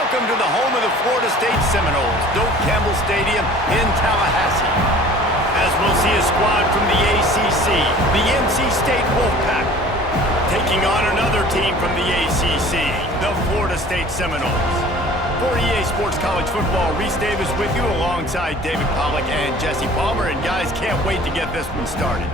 Welcome to the home of the Florida State Seminoles, Doak Campbell Stadium in Tallahassee. As we'll see a squad from the ACC, the NC State Wolfpack, taking on another team from the ACC, the Florida State Seminoles. For EA Sports College Football, Reese Davis with you alongside David Pollack and Jesse Palmer. And guys, can't wait to get this one started.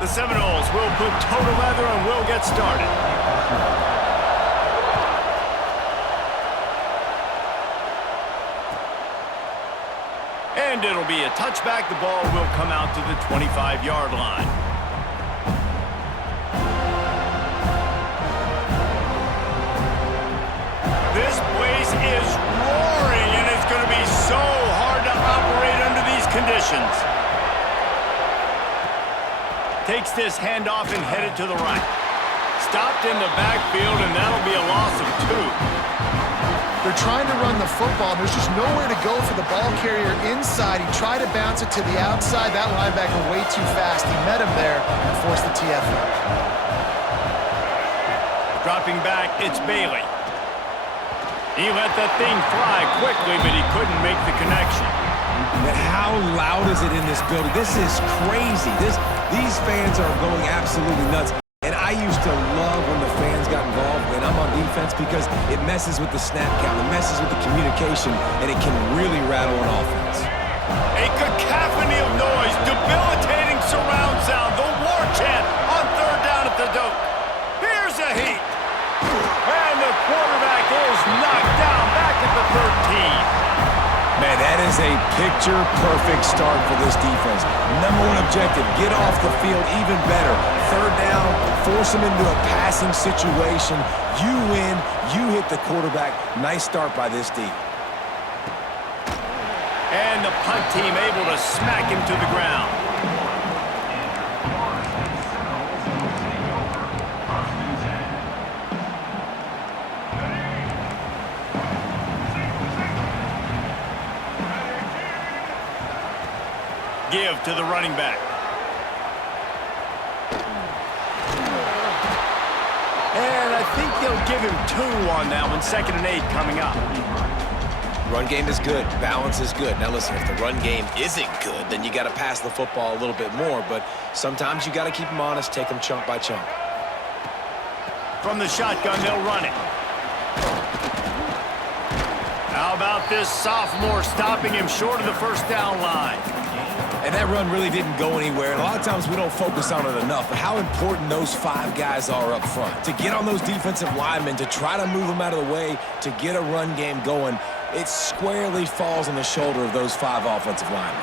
The Seminoles will put total leather and we'll get started. And it'll be a touchback. The ball will come out to the 25-yard line. This place is roaring, and it's going to be so hard to operate under these conditions. Takes this handoff and headed to the right. Stopped in the backfield, and that'll be a loss of 2. They're trying to run the football. There's just nowhere to go for the ball carrier inside. He tried to bounce it to the outside. That linebacker way too fast. He met him there and forced the TFL. Dropping back, it's Bailey. He let that thing fly quickly, but he couldn't make the connection. And how loud is it in this building? This is crazy. These fans are going absolutely nuts. And I used to love when the fans got involved when I'm on defense because it messes with the snap count, it messes with the communication, and it can really rattle an offense. A cacophony of noise, debilitating surround sound, the war chant on third down at the Doak. Here's a heat. And the quarterback is knocked down back at the 13. Man, that is a picture-perfect start for this defense. Number one objective, get off the field even better. Third down, force them into a passing situation. You win, you hit the quarterback. Nice start by this D. And the punt team able to smack him to the ground. Give to the running back. And I think they'll give him 2 on that one. 2nd and 8 coming up. Run game is good. Balance is good. Now listen, if the run game isn't good, then you got to pass the football a little bit more. But sometimes you got to keep them honest, take them chunk by chunk. From the shotgun, they'll run it. How about this sophomore stopping him short of the first down line? And that run really didn't go anywhere. And a lot of times we don't focus on it enough. But how important those 5 guys are up front. To get on those defensive linemen, to try to move them out of the way, to get a run game going, it squarely falls on the shoulder of those 5 offensive linemen.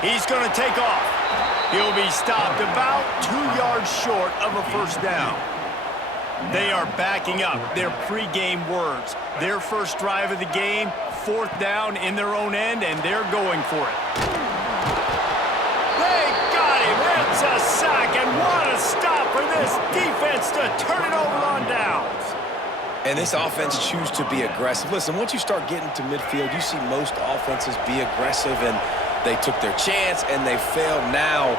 He's going to take off. He'll be stopped about 2 yards short of a first down. They are backing up their pregame words. Their first drive of the game, 4th down in their own end, and they're going for it. They got him. It's a sack, and what a stop for this defense to turn it over on downs. And this offense chooses to be aggressive. Listen, once you start getting to midfield, you see most offenses be aggressive, and they took their chance, and they failed. Now,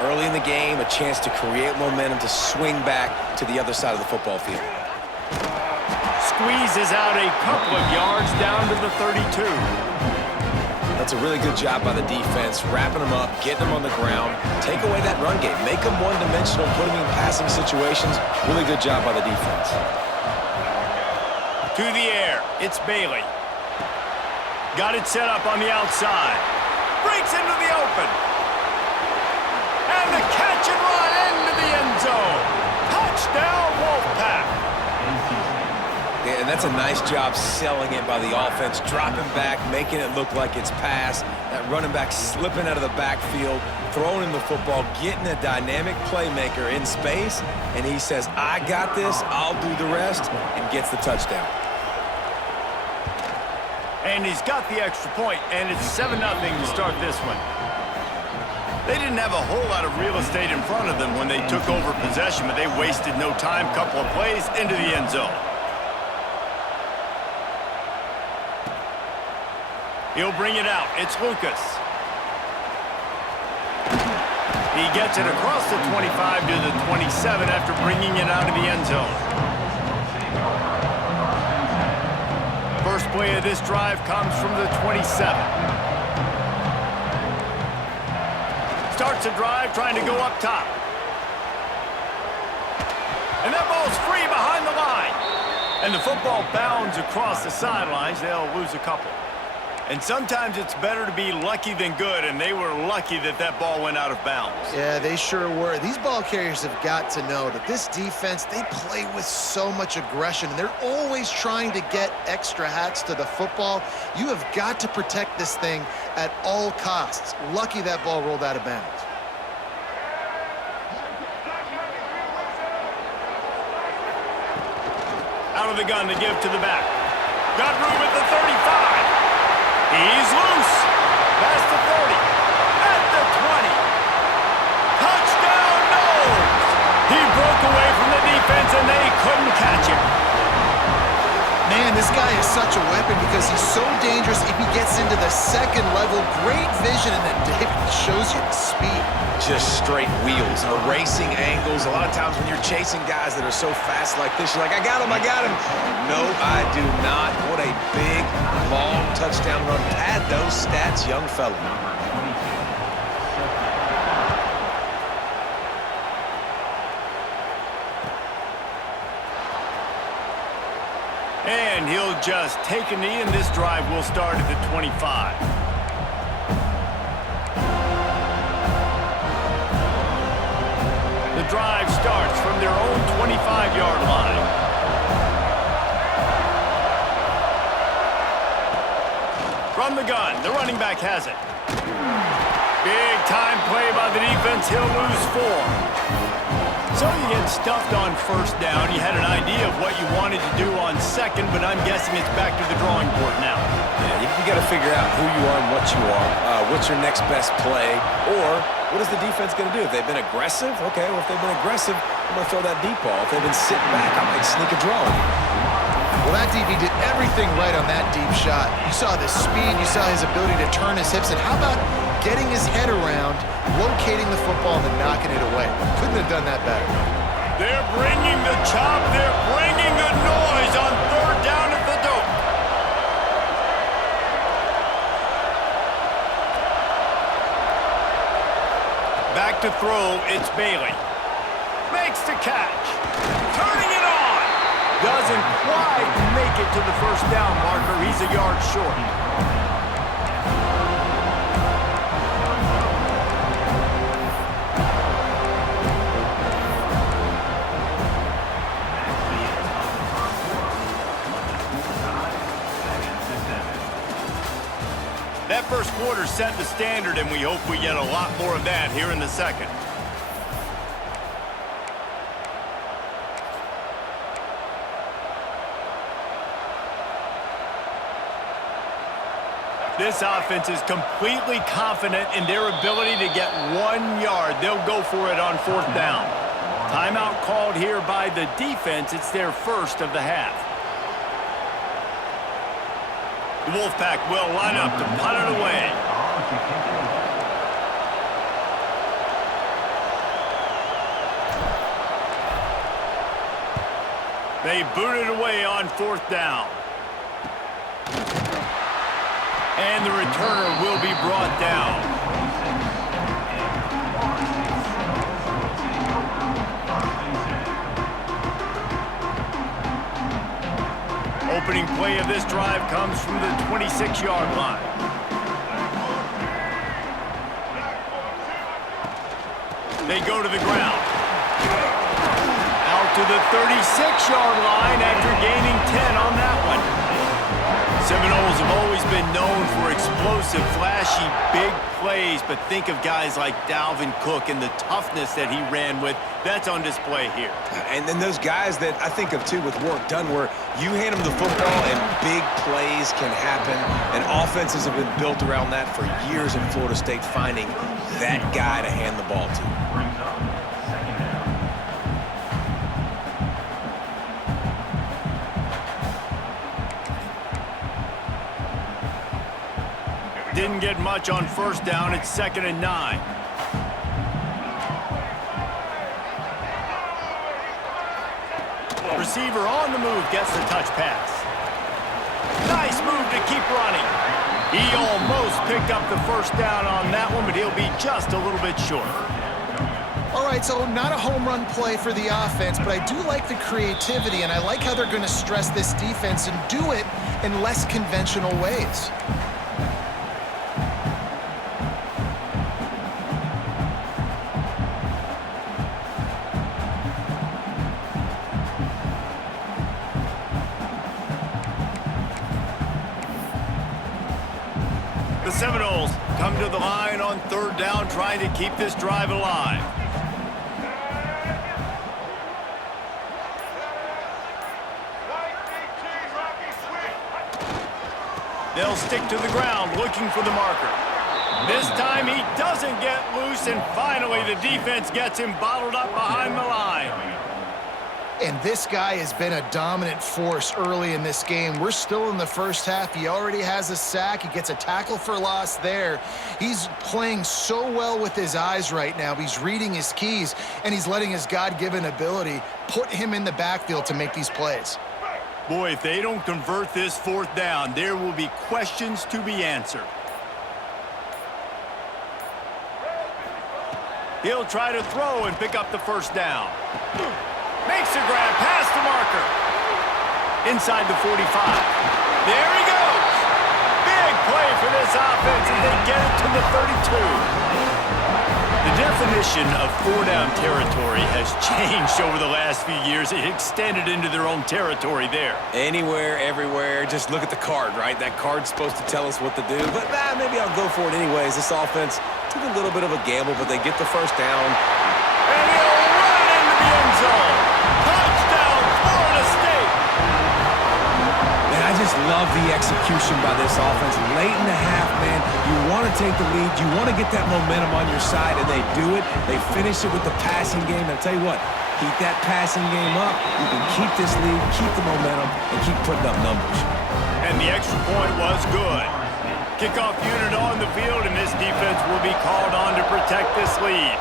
early in the game, a chance to create momentum to swing back to the other side of the football field. Squeezes out a couple of yards down to the 32. That's a really good job by the defense, wrapping them up, getting them on the ground, take away that run game, make them one-dimensional, put them in passing situations. Really good job by the defense. To the air, it's Bailey. Got it set up on the outside. Breaks into the open. And the catch and run into the end zone. Touchdown, Wolfpack. Yeah, and that's a nice job selling it by the offense, dropping back, making it look like it's pass. That running back slipping out of the backfield, throwing in the football, getting a dynamic playmaker in space, and he says, I got this, I'll do the rest, and gets the touchdown. And he's got the extra point, and it's 7-0 to start this one. They didn't have a whole lot of real estate in front of them when they took over possession, but they wasted no time. Couple of plays into the end zone. He'll bring it out. It's Lucas. He gets it across the 25 to the 27 after bringing it out of the end zone. First play of this drive comes from the 27. Starts a drive trying to go up top. And that ball's free behind the line. And the football bounds across the sidelines. They'll lose a couple. And sometimes it's better to be lucky than good, and they were lucky that that ball went out of bounds. Yeah, they sure were. These ball carriers have got to know that this defense, they play with so much aggression, and they're always trying to get extra hats to the football. You have got to protect this thing at all costs. Lucky that ball rolled out of bounds. Out of the gun to give to the back. Got room at the 35. He's loose. Past the 30. At the 20. Touchdown, Knowles! He broke away from the defense, and they couldn't catch him. Man, this guy is such a weapon because he's so dangerous if he gets into the second level. Great vision, and then David shows you the speed. Just straight wheels, erasing angles. A lot of times when you're chasing guys that are so fast like this, you're like, I got him, I got him. No, I do not. What a big, long touchdown run. Pad those stats, young fella. And he'll just take a knee, and this drive will start at the 25. The drive starts from their own 25-yard line. From the gun, the running back has it. Big time play by the defense. He'll lose 4. So you get stuffed on first down. You had an idea of what you wanted to do on second, but I'm guessing it's back to the drawing board now. Yeah, you got to figure out who you are and what you are. What's your next best play? Or what is the defense going to do? If they've been aggressive, okay, well, if they've been aggressive, I'm going to throw that deep ball. If they've been sitting back, I might sneak a draw. Well, that DB did everything right on that deep shot. You saw the speed, you saw his ability to turn his hips, and how about getting his head around, locating the football, and then knocking it away? Couldn't have done that better. They're bringing the chop. They're bringing the noise on third down at the dope. Back to throw, it's Bailey. Makes the catch. Turning it on. Doesn't quite make it to the first down marker. He's a yard short. That first quarter set the standard, and we hope we get a lot more of that here in the second. This offense is completely confident in their ability to get 1 yard. They'll go for it on fourth down. Timeout called here by the defense. It's their first of the half. The Wolfpack will line up to punt it away. They boot it away on fourth down. And the returner will be brought down. Opening play of this drive comes from the 26-yard line. They go to the ground. Out to the 36-yard line after gaining 10 on that one. Seminoles have always been known for explosive, flashy, big plays, but think of guys like Dalvin Cook and the toughness that he ran with. That's on display here. And then those guys that I think of, too, with work done, where you hand them the football and big plays can happen, and offenses have been built around that for years in Florida State, finding that guy to hand the ball to. Didn't get much on first down. It's 2nd and 9. Receiver on the move, gets the touch pass. Nice move to keep running. He almost picked up the first down on that one, but he'll be just a little bit short. All right, so not a home run play for the offense, but I do like the creativity, and I like how they're going to stress this defense and do it in less conventional ways. The Seminoles come to the line on 3rd down, trying to keep this drive alive. They'll stick to the ground, looking for the marker. This time he doesn't get loose, and finally the defense gets him bottled up behind the line. And this guy has been a dominant force early in this game. We're still in the first half. He already has a sack. He gets a tackle for loss there. He's playing so well with his eyes right now. He's reading his keys, and he's letting his God-given ability put him in the backfield to make these plays. Boy, if they don't convert this 4th down, there will be questions to be answered. He'll try to throw and pick up the first down. Makes a grab past the marker. Inside the 45. There he goes. Big play for this offense as they get it to the 32. The definition of 4-down territory has changed over the last few years. It extended into their own territory there. Anywhere, everywhere, just look at the card, right? That card's supposed to tell us what to do, but maybe I'll go for it anyways. This offense took a little bit of a gamble, but they get the first down. And he'll run it into the end zone. Touchdown, Florida State. Man, I just love the execution by this offense. Late in the half, man, you want to take the lead. You want to get that momentum on your side, and they do it. They finish it with the passing game. And I'll tell you what, keep that passing game up. You can keep this lead, keep the momentum, and keep putting up numbers. And the extra point was good. Kickoff unit on the field, and this defense will be called on to protect this lead.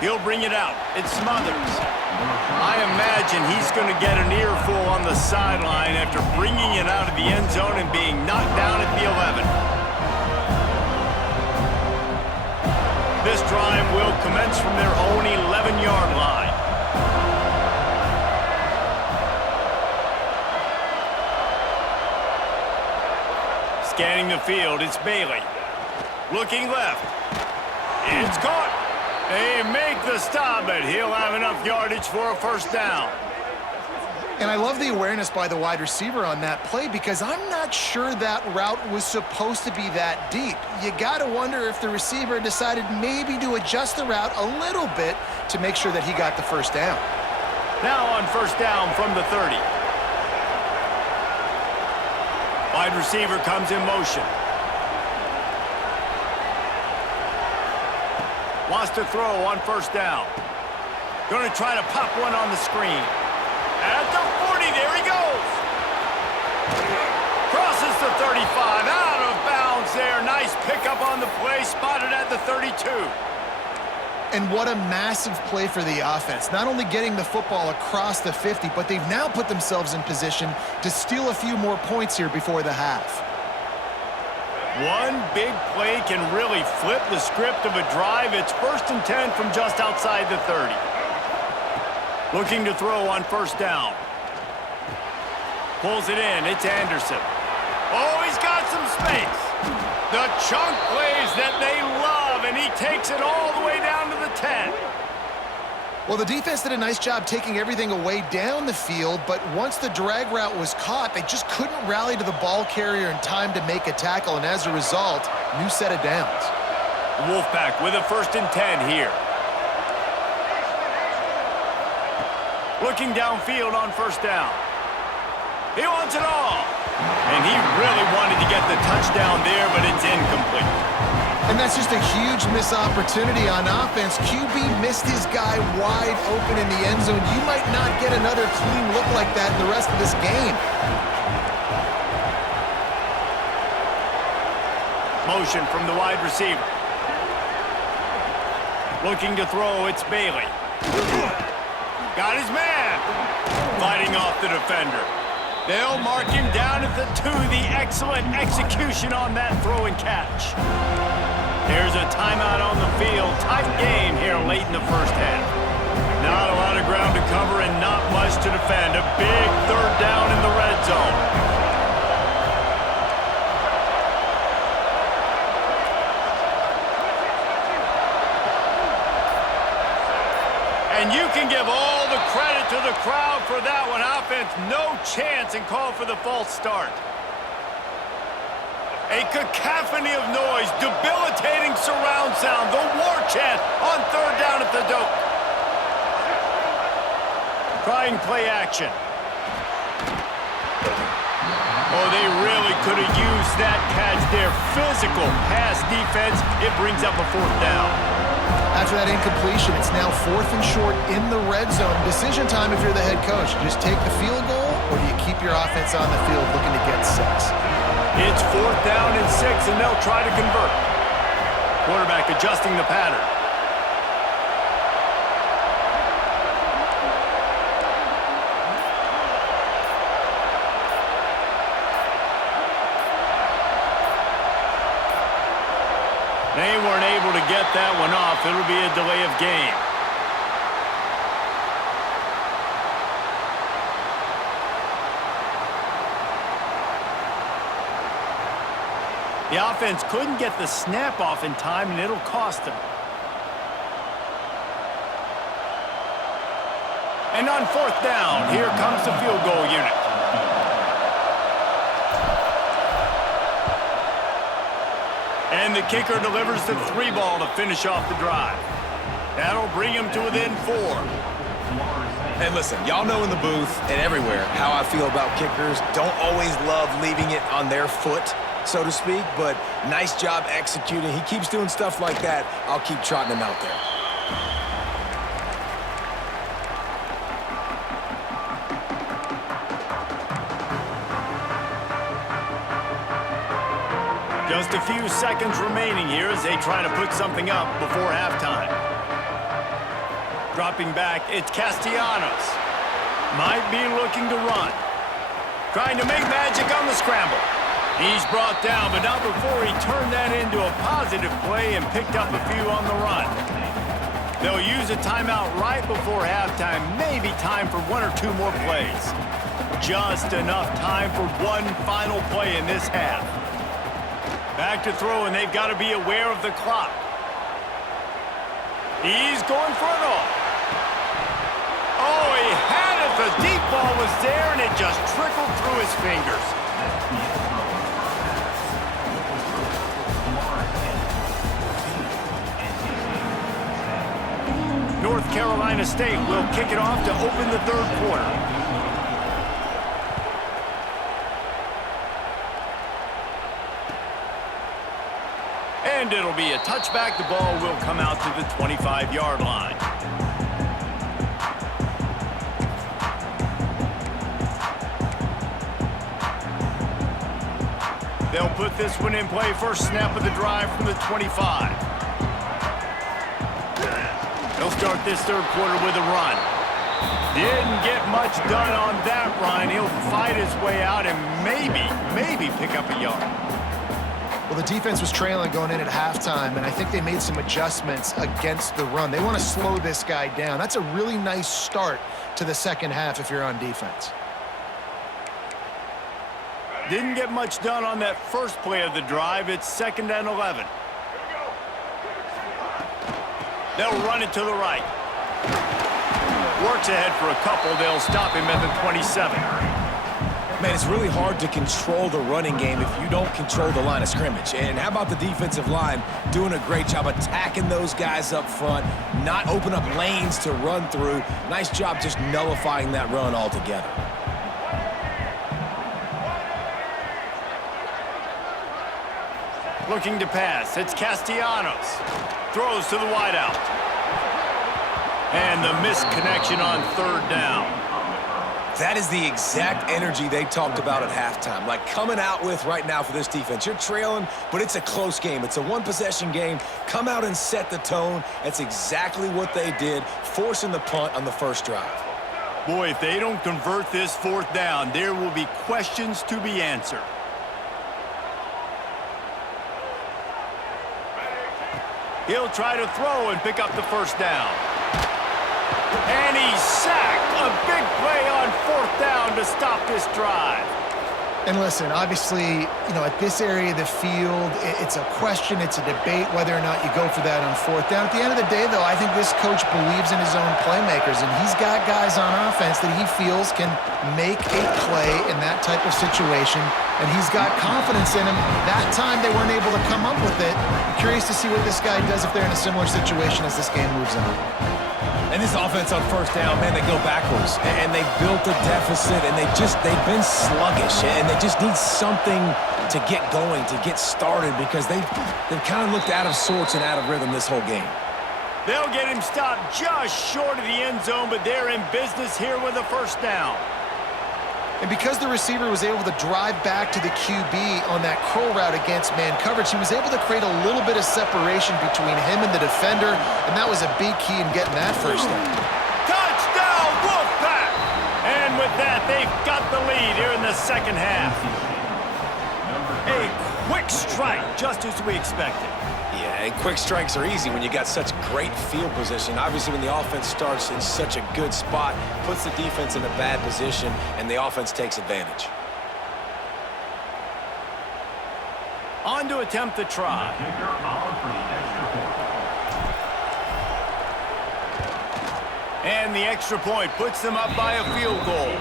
He'll bring it out. It's Smothers. I imagine he's going to get an earful on the sideline after bringing it out of the end zone and being knocked down at the 11. This drive will commence from their own 11-yard line. Scanning the field, it's Bailey. Looking left. It's caught. They make the stop, but he'll have enough yardage for a first down. And I love the awareness by the wide receiver on that play because I'm not sure that route was supposed to be that deep. You got to wonder if the receiver decided maybe to adjust the route a little bit to make sure that he got the first down. Now on first down from the 30. Wide receiver comes in motion. Wants to throw on first down. Going to try to pop one on the screen. At the 40, there he goes. Crosses the 35, out of bounds there. Nice pickup on the play, spotted at the 32. And what a massive play for the offense. Not only getting the football across the 50, but they've now put themselves in position to steal a few more points here before the half. One big play can really flip the script of a drive. It's 1st and 10 from just outside the 30. Looking to throw on first down. Pulls it in. It's Anderson. Oh, he's got some space. The chunk plays that they love, and he takes it all the way down to the 10. Well, the defense did a nice job taking everything away down the field, but once the drag route was caught, they just couldn't rally to the ball carrier in time to make a tackle, and as a result, new set of downs. Wolfpack with a 1st and 10 here. Looking downfield on 1st down. He wants it all. And he really wanted to get the touchdown there, but it's incomplete. And that's just a huge missed opportunity on offense. QB missed his guy wide open in the end zone. You might not get another clean look like that in the rest of this game. Motion from the wide receiver. Looking to throw, it's Bailey. Got his man. Fighting off the defender. They'll mark him down at the 2. The excellent execution on that throw and catch. There's a timeout on the field. Tight game here late in the 1st half. Not a lot of ground to cover and not much to defend. A big 3rd down in the red zone. And you can give all the credit to the crowd for that one. Offense, no chance, and call for the false start. A cacophony of noise, debilitating surround sound, the war chant on 3rd down at the dope. Trying play action. Oh, they really could have used that catch there. Physical pass defense. It brings up a 4th down. After that incompletion, it's now 4th and short in the red zone. Decision time if you're the head coach. You just take the field goal, or do you keep your offense on the field looking to get 6? It's 4th down and 6, and they'll try to convert. Quarterback adjusting the pattern. They weren't able to get that one off. It'll be a delay of game. The offense couldn't get the snap off in time, and it'll cost them. And on 4th down, here comes the field goal unit. And the kicker delivers the 3 ball to finish off the drive. That'll bring him to within 4. And listen, y'all know in the booth and everywhere how I feel about kickers. Don't always love leaving it on their foot, so to speak, but nice job executing. He keeps doing stuff like that. I'll keep trotting him out there. Just a few seconds remaining here as they try to put something up before halftime. Dropping back, it's Castellanos. Might be looking to run. Trying to make magic on the scramble. He's brought down, but not before he turned that into a positive play and picked up a few on the run. They'll use a timeout right before halftime. Maybe time for 1 or 2 more plays. Just enough time for one final play in this half. Back to throw, and they've got to be aware of the clock. He's going for it all. Oh, he had it. The deep ball was there, and it just trickled through his fingers. North Carolina State will kick it off to open the 3rd quarter. And it'll be a touchback. The ball will come out to the 25-yard line. They'll put this one in play. First snap of the drive from the 25. They'll start this 3rd quarter with a run. Didn't get much done on that run. He'll fight his way out and maybe pick up a yard. Well, the defense was trailing going in at halftime, and I think they made some adjustments against the run. They want to slow this guy down. That's a really nice start to the 2nd half if you're on defense. Didn't get much done on that first play of the drive. It's 2nd and 11. They'll run it to the right. Works ahead for a couple. They'll stop him at the 27. Man, it's really hard to control the running game if you don't control the line of scrimmage. And how about the defensive line doing a great job attacking those guys up front, not open up lanes to run through. Nice job just nullifying that run altogether. Looking to pass. It's Castellanos. Throws to the wideout. And the missed connection on third down. That is the exact energy they talked about at halftime. Like coming out with right now for this defense. You're trailing, but it's a close game. It's a one-possession game. Come out and set the tone. That's exactly what they did, forcing the punt on the first drive. Boy, if they don't convert this fourth down, there will be questions to be answered. He'll try to throw and pick up the first down. And he's sacked. A big play on fourth down to stop this drive. And listen, obviously, at this area of the field, it's a question, it's a debate whether or not you go for that on fourth down. At the end of the day, though, I think this coach believes in his own playmakers, and he's got guys on offense that he feels can make a play in that type of situation, and he's got confidence in him. That time they weren't able to come up with it. I'm curious to see what this guy does if they're in a similar situation as this game moves on. And this offense on first down, man, they go backwards. And they built a deficit, and they've been sluggish. And they just need something to get going, to get started, because they've kind of looked out of sorts and out of rhythm this whole game. They'll get him stopped just short of the end zone, but they're in business here with a first down. And because the receiver was able to drive back to the QB on that curl route against man coverage, he was able to create a little bit of separation between him and the defender, and that was a big key in getting that first down. Touchdown, Wolfpack! And with that, they've got the lead here in the second half. A quick strike, just as we expected. Yeah, and quick strikes are easy when you got such great field position. Obviously, when the offense starts in such a good spot, puts the defense in a bad position, and the offense takes advantage. On to attempt the try. And the extra point puts them up by a field goal.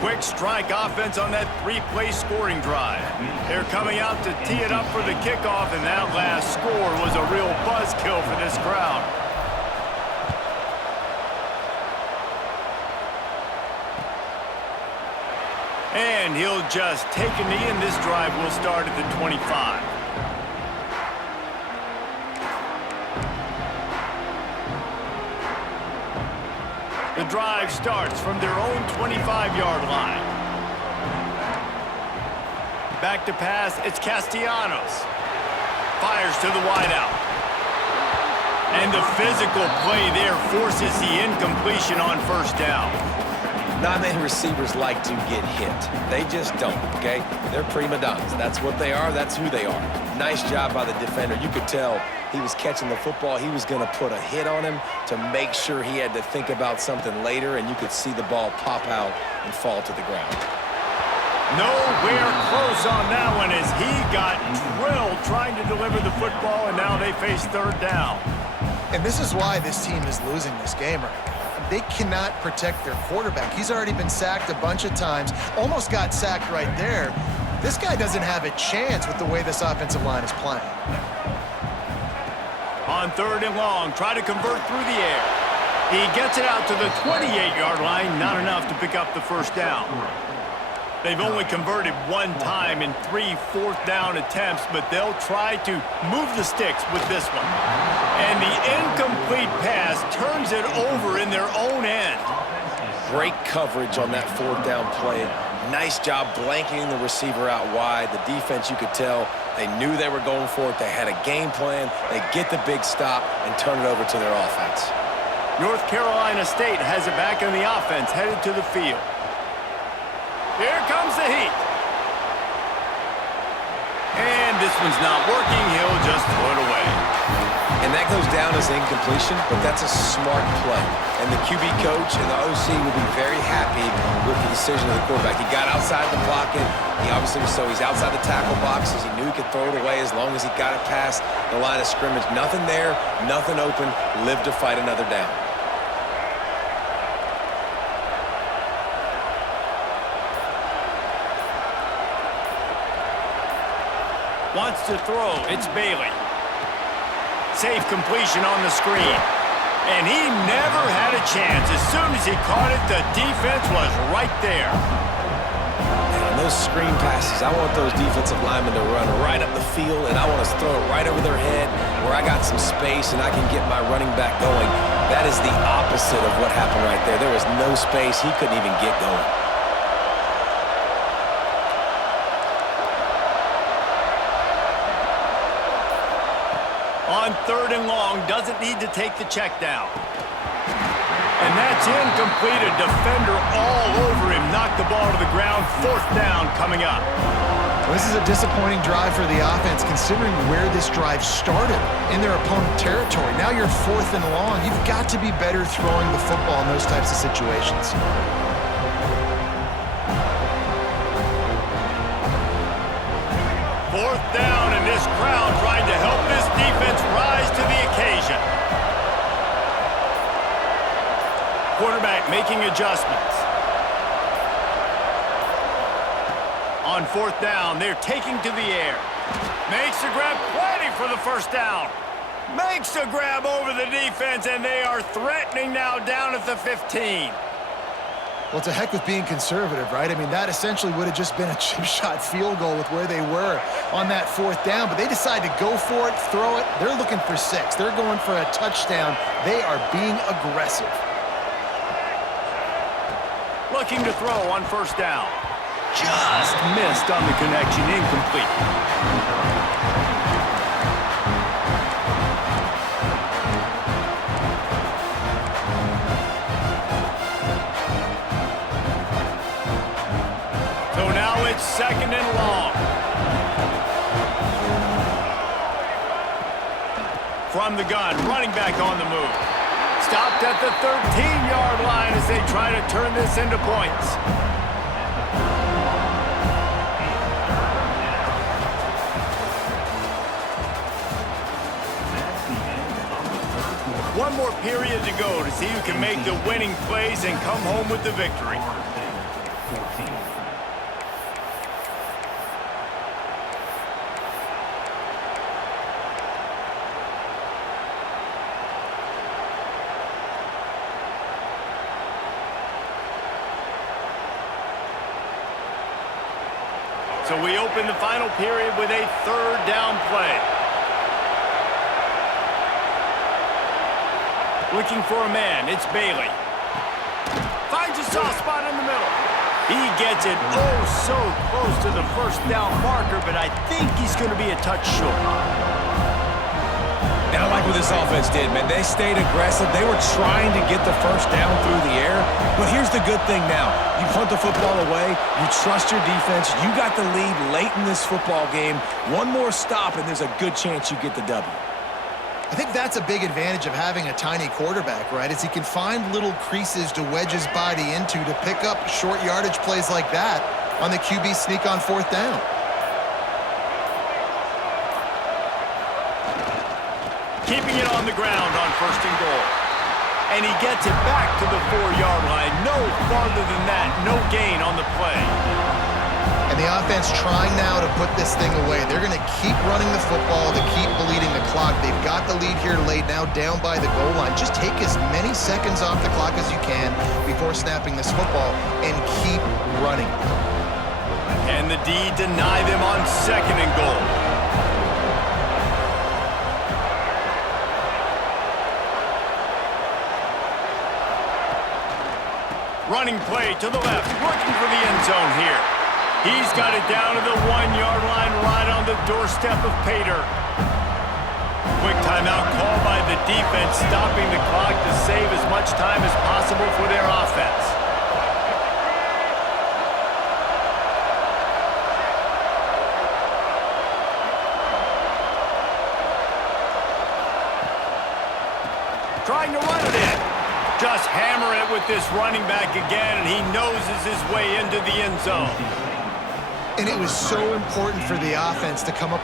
Quick strike offense on that three-play scoring drive. They're coming out to tee it up for the kickoff, and that last score was a real buzzkill for this crowd. And he'll just take a knee, and this drive will start at the 25. The drive starts from their own 25-yard line. Back to pass, it's Castellanos. Fires to the wideout. And the physical play there forces the incompletion on first down. Not many receivers like to get hit. They just don't, okay? They're prima donnas. That's what they are. That's who they are. Nice job by the defender. You could tell he was catching the football. He was going to put a hit on him to make sure he had to think about something later, and you could see the ball pop out and fall to the ground. Nowhere close on that one as he got drilled trying to deliver the football, and now they face third down. And this is why this team is losing this game right now. They cannot protect their quarterback. He's already been sacked a bunch of times, almost got sacked right there. This guy doesn't have a chance with the way this offensive line is playing. On third and long, try to convert through the air. He gets it out to the 28-yard line, not enough to pick up the first down. They've only converted one time in 3 fourth-down attempts, but they'll try to move the sticks with this one. And the incomplete pass turns it over in their own end. Great coverage on that fourth down play. Nice job blanketing the receiver out wide. The defense, you could tell, they knew they were going for it. They had a game plan. They get the big stop and turn it over to their offense. North Carolina State has it back on the offense, headed to the field. Here comes the heat. And this one's not working. He'll just throw it away. And that goes down as incompletion, but that's a smart play. And the QB coach and the OC will be very happy with the decision of the quarterback. He got outside the pocket. He obviously was so he's outside the tackle boxes. He knew he could throw it away as long as he got it past the line of scrimmage. Nothing there, nothing open. Live to fight another down. Wants to throw. It's Bailey. Safe completion on the screen. And he never had a chance. As soon as he caught it, the defense was right there. And those screen passes, I want those defensive linemen to run right up the field, and I want to throw it right over their head where I got some space and I can get my running back going. That is the opposite of what happened right there. There was no space. He couldn't even get going. On 3rd and long, doesn't need to take the check down. And that's incomplete. A defender all over him. Knocked the ball to the ground. 4th down coming up. Well, this is a disappointing drive for the offense, considering where this drive started, in their opponent territory. Now you're 4th and long. You've got to be better throwing the football in those types of situations. Fourth down, and this crowd trying to help this defense rise to the occasion. Quarterback making adjustments. On 4th down, they're taking to the air. Makes a grab, plenty for the 1st down. Makes a grab over the defense, and they are threatening now down at the 15. Well, to heck with being conservative, right? I mean, that essentially would have just been a chip shot field goal with where they were on that 4th down, but they decide to go for it, throw it. They're looking for 6. They're going for a touchdown. They are being aggressive. Looking to throw on 1st down. Just missed on the connection, incomplete. So now it's 2nd and long. From the gun, running back on the move. Stopped at the 13-yard line as they try to turn this into points. One more period to go to see who can make the winning plays and come home with the victory. So we open the final period with a 3rd down play. Looking for a man, it's Bailey. Finds a soft spot in the middle. He gets it oh so close to the 1st down marker, but I think he's going to be a touch short. And I like what this offense did, man. They stayed aggressive. They were trying to get the 1st down through the air. But here's the good thing now. You punt the football away. You trust your defense. You got the lead late in this football game. One more stop, and there's a good chance you get the W. I think that's a big advantage of having a tiny quarterback, right? Is he can find little creases to wedge his body into to pick up short yardage plays like that on the QB sneak on 4th down. Keeping it on the ground on 1st and goal. And he gets it back to the 4-yard line. No farther than that. No gain on the play. And the offense trying now to put this thing away. They're going to keep running the football to keep bleeding the clock. They've got the lead here late, now down by the goal line. Just take as many seconds off the clock as you can before snapping this football and keep running. And the D deny them on 2nd and goal. Running play to the left, looking for the end zone here. He's got it down to the 1-yard line, right on the doorstep of Pater. Quick timeout call by the defense, stopping the clock to save as much time as possible for their offense. Trying to run it in. Just hammer it with this running back again, and he noses his way into the end zone. And it was so important for the offense to come up